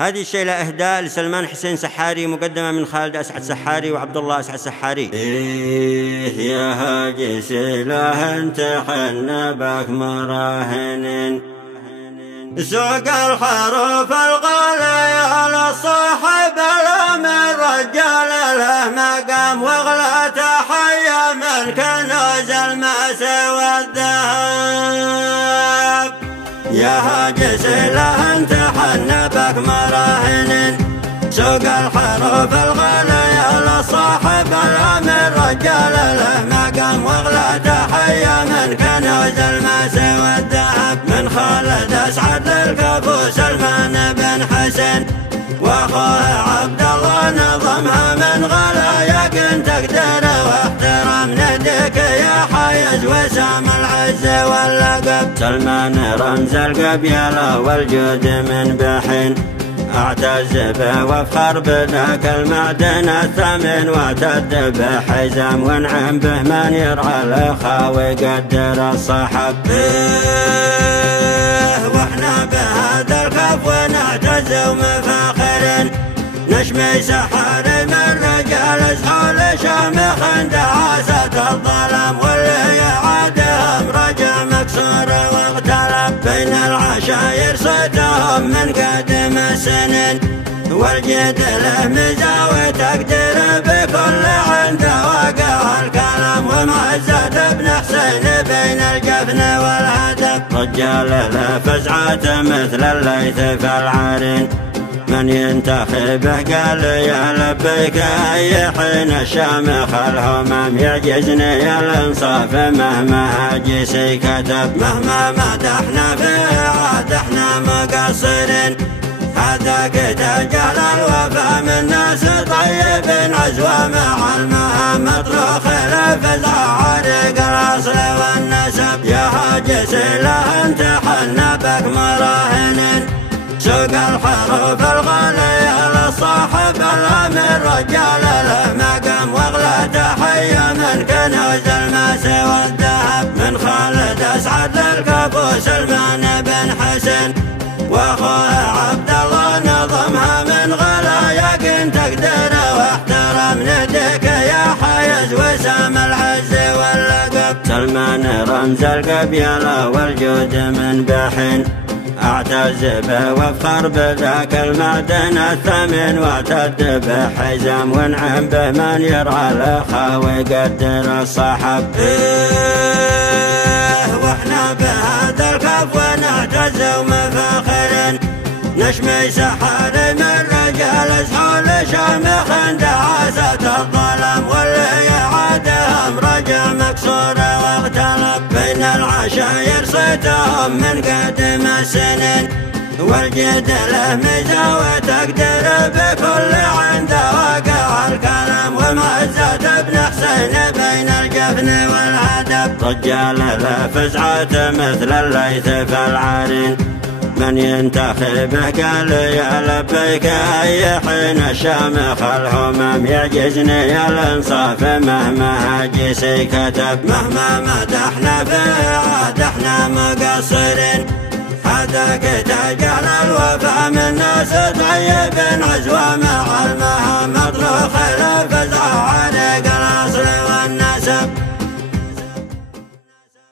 هذه الشيلة إهداء لسلمان حسين سحاري، مقدمة من خالد أسعد سحاري وعبد الله أسعد سحاري. إيه يا هاجي سلاح انت حن بك مراهن، سوق الحروف الغالية للصاحب الأمر، رجال له مقام واغلى تحية من كنوز الماس والذهب. يا هاجي سلاح انت حن بك مراهن، سوق الحروف الغالية لصاحب الأمر، رجال له مقام واغلى تحية من كنوز الماس والذهب. من خالد أسعد للكفو سلمان بن حسن، واخوه عبد الله نظمها من غلايا كنت تقدر واحترام ندك يا حيز وسام العز واللقب. سلمان رمز القبيلة والجود من بحن، اعتز به وافخر بذاك المعدن الثمن، واعتد بحزام وانعم به من يرعى الاخا ويقدر الصحب. واحنا بهذا الكفو نعتز ومفاخر، نشمي سحاري من رجال سحول شامخ دعاسة الظلام، واللي يعادهم رجع مكسور واغترب. بين العشاير صيتهم من قدم السنين، والجد له مزاوي تقدر بكل عند واقع الكلام، ومعزة ابن حسين بين الجفن والهدف. رجال له فزعة مثل الليث في العارين، من ينتخبه قال يا لبيك أي حين. الشامخ الهمام يعجزني الانصاف مهما هاجسي كتب، مهما مدحنا فيه عاد احنا مقصرين. هذاك تجعل الوفا من ناس طيب عزوة مع المهام، مطروخ لفزع عريق الاصل والنسب. يا هاجس له انت حن بك مراهن، سوق الحروف الغالية لصاحب الأمر، رجال له مقام واغلى تحية من كنوز الماس والذهب. من خالد أسعد للكفو سلمان بن حسن، واخوه عبد الله نظمها من غلايا كنت تقدر واحترام ندك يا حيز وسام العز واللقب. سلمان رمز القبيلة والجود من بحن، اعتز به وافخر بذاك المعدن الثمن، واعتد بحزام وانعم به من يرعى الاخا ويقدر الصحب. واحنا بهذا الكفو نعتز ومفاخر، نشمي سحاري من رجال سحول شامخ دعاسة الظلام، واللي يعادهم رجع مكسور واغترب. بين العشاير صيتهم من قدم السنين، والجد له مزاوي تقدر بكل عند واقع الكلام، ومعزة ابن حسين بين الجفن والهدف. رجال له فزعة مثل الليث في العارين، من ينتخبه قال يا لبيك أي حين. الشامخ الهمام يعجزني الانصاف مهما هاجسي كتب، مهما مدحنا فيه عاد احنا مقصرين. هذاك تجعل الوفا من ناس طيب عزوة مع المهام، مطروخ لفزع عريق